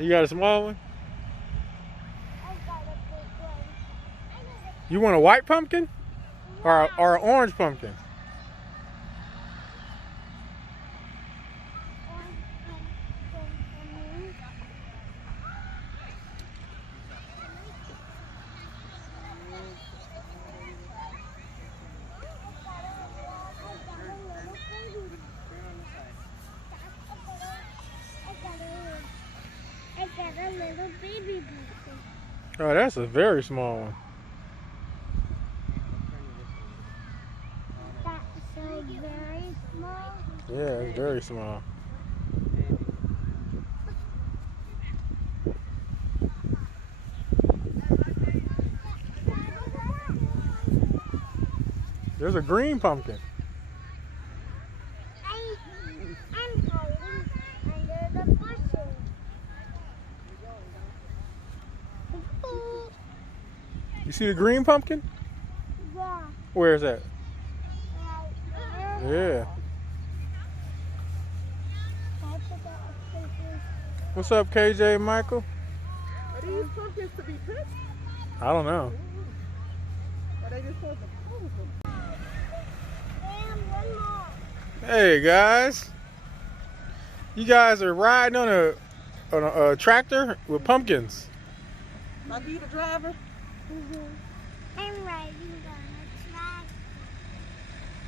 You got a small one? I got a big one. You want a white pumpkin? Or an orange pumpkin? I got a little baby pumpkin. Oh, that's a very small one. That's so very small. Yeah, it's very small. There's a green pumpkin. I'm hiding under the bushes. You see the green pumpkin? Yeah. Where is that? Right Yeah. there. What's up, KJ and Michael? Are these pumpkins to be picked? I don't know. Or they just supposed to pose them? One more. Hey guys, you guys are riding on a tractor with pumpkins. Like you the driver? I'm riding on a track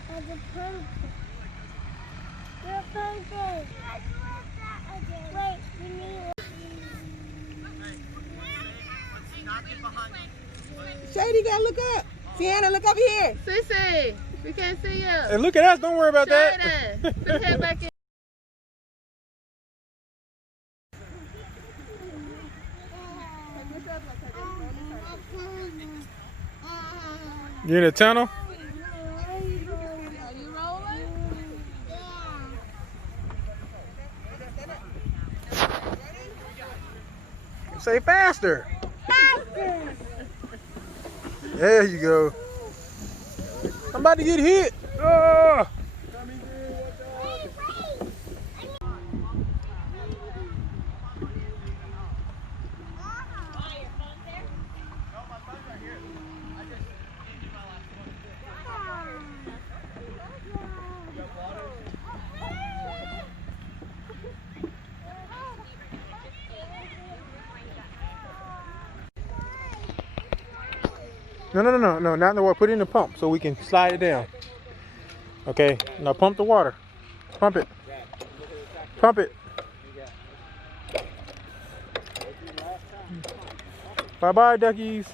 with a pumpkin. Your pumpkin. Wait, we need. Shady, gotta look up. Sienna, look over here. Sissy, we can't see you. And look at us, don't worry about that. Shayden, put your head back in. You in a tunnel? Are you rolling? Say faster. Faster. There you go. I'm about to get hit. Oh. No, not in the water. Put it in the pump so we can slide it down. Okay, now pump the water. Pump it. Pump it. Bye-bye, duckies.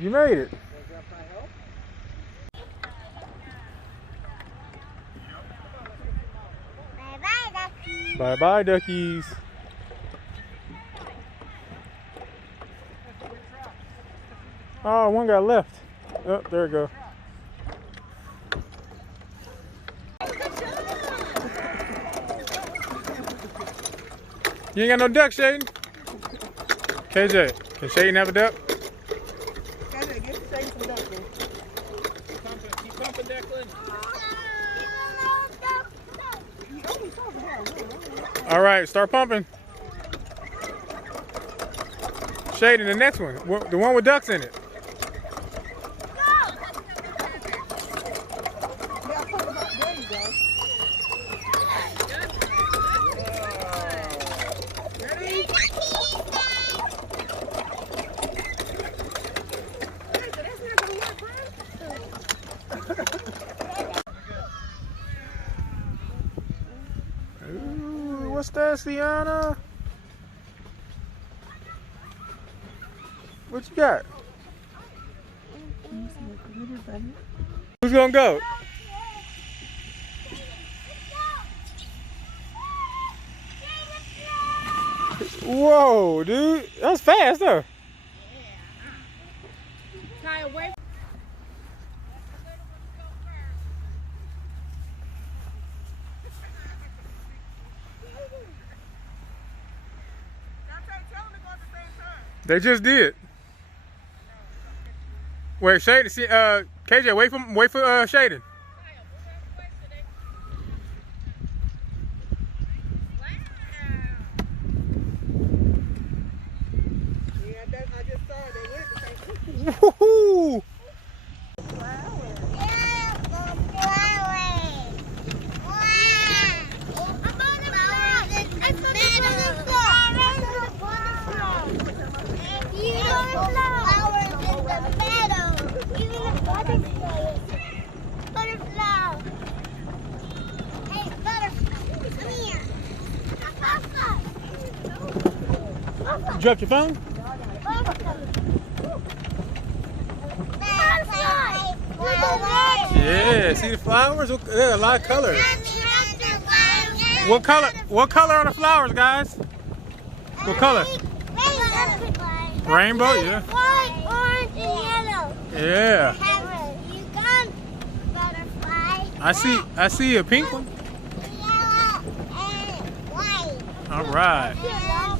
You made it. Bye-bye, ducky. Bye-bye, duckies. Oh, one got left. Oh, there we go. You ain't got no duck, Shayden? KJ, can Shayden have a duck? KJ, get Shady some duck then. Keep pumping, Declan. All right, start pumping. Shayden, the next one, the one with ducks in it. Yeah, put them up. There you go. Ooh, what's that, Sienna? What you got? Who's gonna go? Whoa, dude, that's fast, though. They just did. Wait, Shayden, see, KJ, wait for Shayden. Woohoo! You dropped your phone? Yeah, see the flowers? Yeah, a lot of colors. What color? What color are the flowers, guys? What color? Rainbow, yeah. White, orange, and yellow. Yeah. You got butterfly. I see a pink one. Yellow and white. All right. Yellow